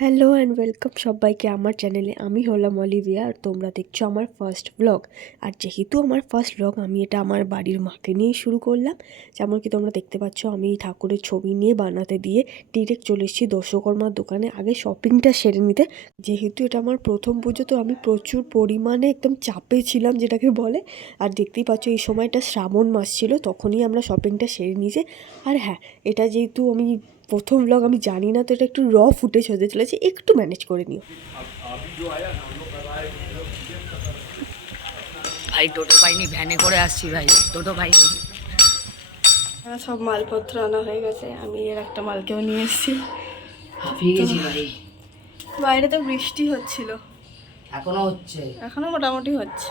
Hello and welcome সবাইকে আমার চ্যানেলে। আমি হলাম অলিভিয়া আর তোমরা দেখছো আমার ফার্স্ট ব্লগ। আর যেহেতু আমার ফার্স্ট ব্লগ, আমি এটা আমার বাড়ির মাকে নিয়েই শুরু করলাম। যেমন কি তোমরা দেখতে পাচ্ছ, আমি ঠাকুরের ছবি নিয়ে বানাতে দিয়ে ডিরেক্ট চলে এসেছি দর্শকর্মার দোকানে আগে শপিংটা সেরে নিতে। যেহেতু এটা আমার প্রথম পুজো, তো আমি প্রচুর পরিমাণে একদম চাপে ছিলাম যেটাকে বলে। আর দেখতেই পাচ্ছ এই সময়টা শ্রাবণ মাস ছিল, তখনই আমরা শপিংটা সেরে নিয়েছি। আর হ্যাঁ, এটা যেহেতু আমি প্রথম ব্লগ, আমি জানি না, তো এটা একটু র ফুটেজ হতে চলেছে, একটু ম্যানেজ করে নিও। ভাই টোটো পাইনি, ভ্যানে করে আসছি ভাই, টোটো পাইনি। সব মালপত্র আনা হয়ে গেছে, আমি এর একটা মালকেও নিয়ে এসেছি। হাঁপিয়ে গেছি ভাই। বাইরে তো বৃষ্টি হচ্ছিল, এখনো হচ্ছে, এখনো মোটামুটি হচ্ছে।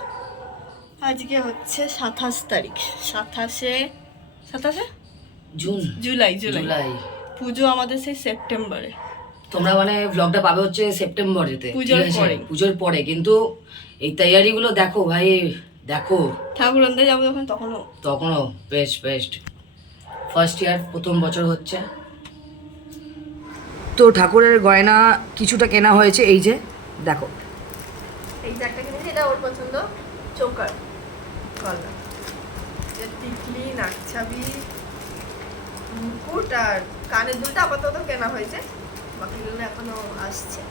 আজকে হচ্ছে 27 তারিখ, 27শে জুলাই। পুজো আমাদের সেই সেপ্টেম্বরে। তোমরা মানে ব্লগটা পাবে হচ্ছে সেপ্টেম্বরেতে, পুজোর পরে। কিন্তু এই তৈয়ারিগুলো দেখো ভাই, দেখো ঠাকুর আনতে যাবো যখন তখনও বেস্ট ফার্স্ট ইয়ার, প্রথম বছর হচ্ছে তো ঠাকুরের গয়না কিছুটা কেনা হয়েছে। এই যে দেখো, এই যে একটা কিনেছি, এটা ওর পছন্দ, চোকার গলা, টিকলি, নাকছাবি, মুকুট আর কানের দুলটা আপাতত কেনা হয়েছে, বাকিগুলো এখনো আসছে।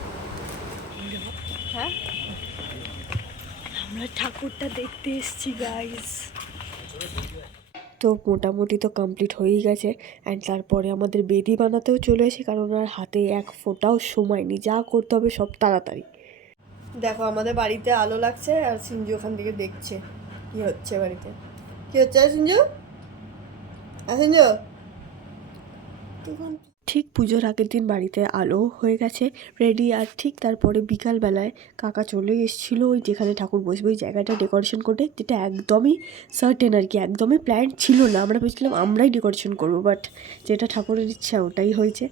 হ্যাঁ, আমরা ঠাকুরটা দেখতে এসেছি গাইস। তো মোটামুটি তো কমপ্লিট হয়েই গেছে। অ্যান্ড তারপরে আমাদের বেদি বানাতেও চলে এসে, কারণ আর হাতে এক ফোঁটাও সময় নেই, যা করতে হবে সব তাড়াতাড়ি। দেখো আমাদের বাড়িতে আলো লাগছে আর সিঞ্জু ওখান থেকে দেখছে কি হচ্ছে বাড়িতে। কি হচ্ছে সিঞ্জু? সিঞ্জু ঠিক পুজোর আগের দিন বাড়িতে আলো হয়ে গেছে রেডি। আর ঠিক তারপরে বিকালবেলায় কাকা চলে এসেছিলো ওই যেখানে ঠাকুর বসবে ওই জায়গাটা ডেকোরেশন করতে, যেটা একদমই সার্টেন আর কি, একদমই প্ল্যান ছিল না। আমরা ভেবেছিলাম আমরাই ডেকোরেশন করবো, বাট যেটা ঠাকুরের ইচ্ছা ওটাই হয়েছে।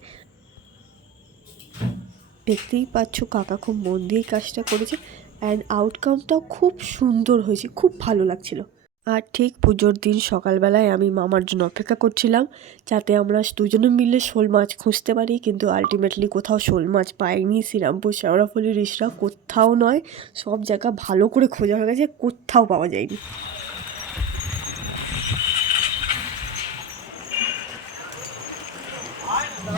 দেখতেই পাচ্ছ কাকা খুব মন দিয়েই কাজটা করেছে, অ্যান্ড আউটকামটাও খুব সুন্দর হয়েছে, খুব ভালো লাগছিলো। আর ঠিক পুজোর দিন সকালবেলায় আমি মামার জন্য অপেক্ষা করছিলাম, যাতে আমরা দুজনে মিলে শোল মাছ খুঁজতে পারি। কিন্তু আলটিমেটলি কোথাও শোল মাছ পাইনি। শ্রীরামপুর, শেওড়াফুলি, রিসরা কোথাও নয়, সব জায়গা ভালো করে খোঁজা হয়ে গেছে, কোথাও পাওয়া যায়নি।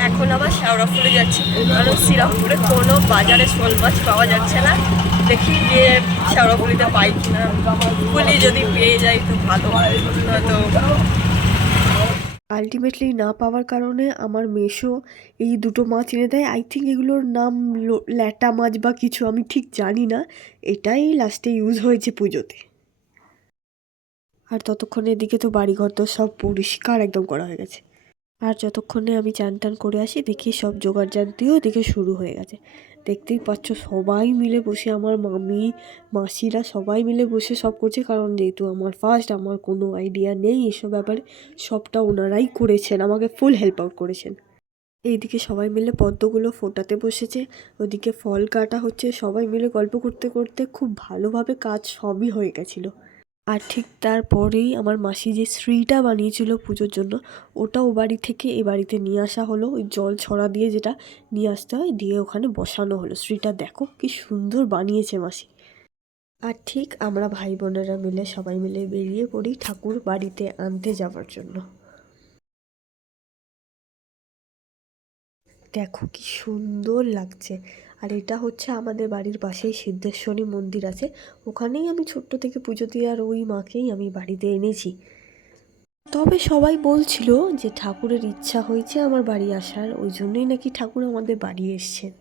এখন আবার শেওড়াফুলি যাচ্ছি, কারণ শ্রীরামপুরে কোনো বাজারে শোল মাছ পাওয়া যাচ্ছে না। দেখি গিয়ে শেওড়াফুলিতে পাই কিনা, ফুলি যদি পেয়ে যাই তো ভালো, নয়তো আলটিমেটলি না পাওয়ার কারণে আমার মেশো এই দুটো মাছ এনে দেয়। আই থিঙ্ক এগুলোর নাম ল্যাটা মাছ বা কিছু, আমি ঠিক জানি না। এটাই লাস্টে ইউজ হয়েছে পুজোতে। আর ততক্ষণে এদিকে তো বাড়িঘর তো সব পরিষ্কার একদম করা হয়ে গেছে। আর যতক্ষণে আমি চান টান করে আসি, দেখি সব জোগাড় জানতেও এদিকে শুরু হয়ে গেছে। দেখতেই পাচ্ছ সবাই মিলে বসে, আমার মামি, মাসিরা সবাই মিলে বসে সব করছে। কারণ যেহেতু আমার ফার্স্ট, আমার কোনো আইডিয়া নেই এসব ব্যাপারে, সবটা ওনারাই করেছেন, আমাকে ফুল হেল্প আউট করেছেন। এইদিকে সবাই মিলে পদ্মগুলো ফোটাতে বসেছে, ওদিকে ফল কাটা হচ্ছে, সবাই মিলে গল্প করতে করতে খুব ভালোভাবে কাজ সবই হয়ে গেছিলো। আর ঠিক তারপরেই আমার মাসি যে শ্রীটা বানিয়েছিল পুজোর জন্য, ওটা ও বাড়ি থেকে এ বাড়িতে নিয়ে আসা হলো। ওই জল ছড়া দিয়ে যেটা নিয়ে আসতে হয়, দিয়ে ওখানে বসানো হলো শ্রীটা। দেখো কি সুন্দর বানিয়েছে মাসি। আর ঠিক আমরা ভাই বোনেরা মিলে সবাই মিলে বেরিয়ে পড়ি ঠাকুর বাড়িতে আনতে যাওয়ার জন্য। দেখো কি সুন্দর লাগছে। আর এটা হচ্ছে আমাদের বাড়ির পাশেই সিদ্ধেশ্বরী মন্দির আছে, ওখানেই আমি ছোট্ট থেকে পুজো দিই, আর ওই মাকেই আমি বাড়িতে এনেছি। তবে সবাই বলছিল যে ঠাকুরের ইচ্ছা হয়েছে আমার বাড়ি আসার, ওই জন্যই নাকি ঠাকুর আমাদের বাড়ি এসছেন।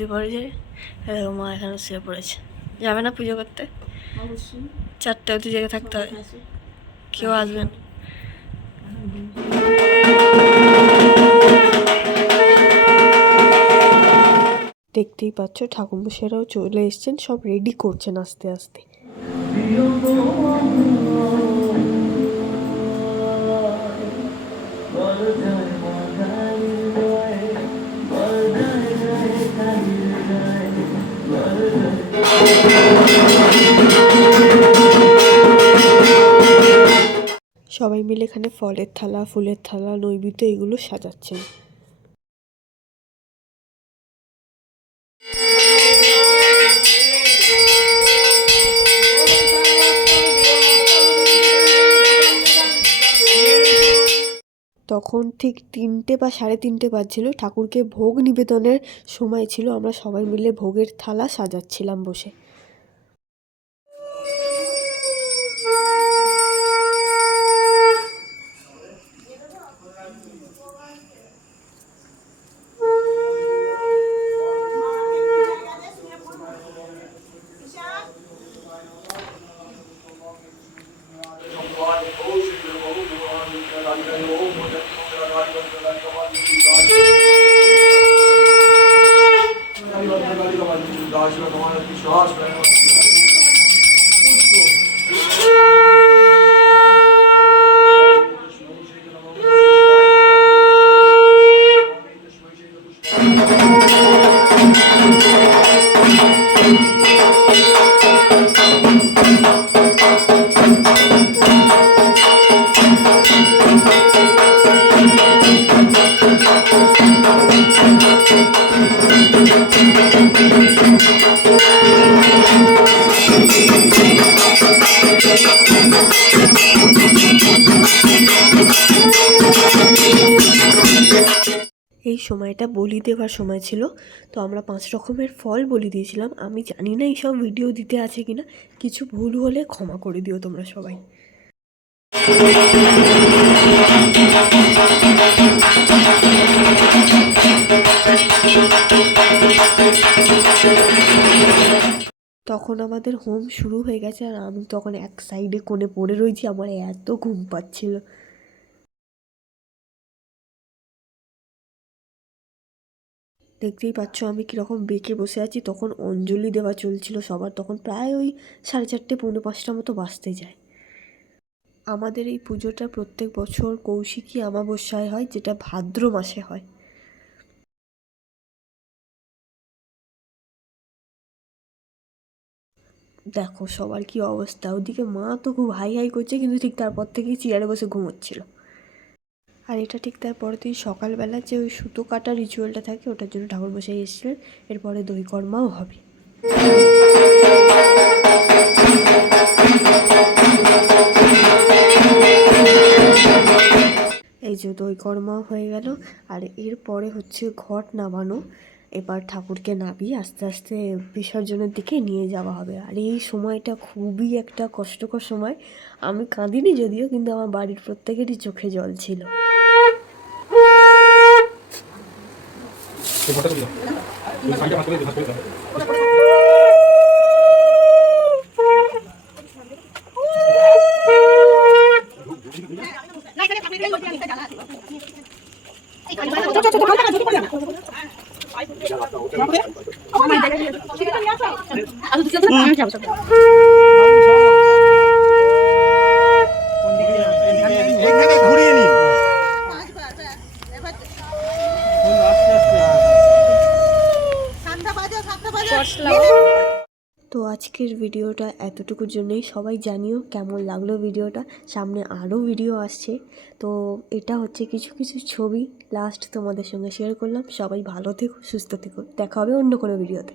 আরতি পড়ে যায়। এরকম মা এখানে শুয়ে পড়েছে। যাবে না পুজো করতে? অবশ্যই 4টে অবধি জেগে থাকতে হয়। কেউ আসবেন? দেখতেই পাচ্ছ ঠাকুরমশাইরাও চলে এসছেন, সব রেডি করছেন আস্তে আস্তে। সবাই মিলে এখানে ফলের থালা, ফুলের থালা, নৈবেদ্য এগুলো সাজাচ্ছেন। তখন ঠিক 3টে বা 3:30 বাজছিল, ঠাকুরকে ভোগ নিবেদনের সময় ছিল। আমরা সবাই মিলে ভোগের থালা সাজাচ্ছিলাম বসে। এই সময়টা বলি দেওয়ার সময় ছিল, তো আমরা 5 রকমের ফল বলি দিয়েছিলাম। আমি জানি না এইসব ভিডিও দিতে আছে কিনা, কিছু ভুল হলে ক্ষমা করে দিও তোমরা সবাই। তখন আমাদের হোম শুরু হয়ে গেছে, আর আমি তখন এক সাইডে কোণে পড়ে রয়েছি, আমার এত ঘুম পাচ্ছিল। দেখতেই পাচ্ছ আমি কীরকম বেঁকে বসে আছি। তখন অঞ্জলি দেওয়া চলছিল সবার, তখন প্রায় ওই 4:30 পৌনে 5টা মতো বাজতে যায়। আমাদের এই পুজোটা প্রত্যেক বছর কৌশিকী অমাবস্যায় হয়, যেটা ভাদ্র মাসে হয়। দেখো সবার কি অবস্থা, ওদিকে মা তো খুব হাই হাই করছে, কিন্তু ঠিক তারপর থেকেই চেয়ারে বসে ঘুমোচ্ছিল। আর এটা ঠিক তারপরে তুই সকালবেলা যে ওই সুতো কাটা রিচুয়ালটা থাকে, ওটার জন্য ঠাকুরমশাই এসেছিলেন। এরপরে দইকর্মাও হবে। এই যে দইকর্মাও হয়ে গেল, আর এরপরে হচ্ছে ঘট নামানো। এবার ঠাকুরকে নামিয়ে আস্তে আস্তে বিসর্জনের দিকে নিয়ে যাওয়া হবে। আর এই সময়টা খুবই একটা কষ্টকর সময়। আমি কাঁদিনি যদিও, কিন্তু আমার বাড়ির প্রত্যেকেরই চোখে জল ছিল। তো আজকের ভিডিওটা এতটুকুর জন্যই। সবাই জানিও কেমন লাগলো ভিডিওটা। সামনে আরও ভিডিও আসছে, তো এটা হচ্ছে কিছু কিছু ছবি লাস্ট তোমাদের সঙ্গে শেয়ার করলাম। সবাই ভালো থেকো, সুস্থ থেকো, দেখা হবে অন্য কোনো ভিডিওতে।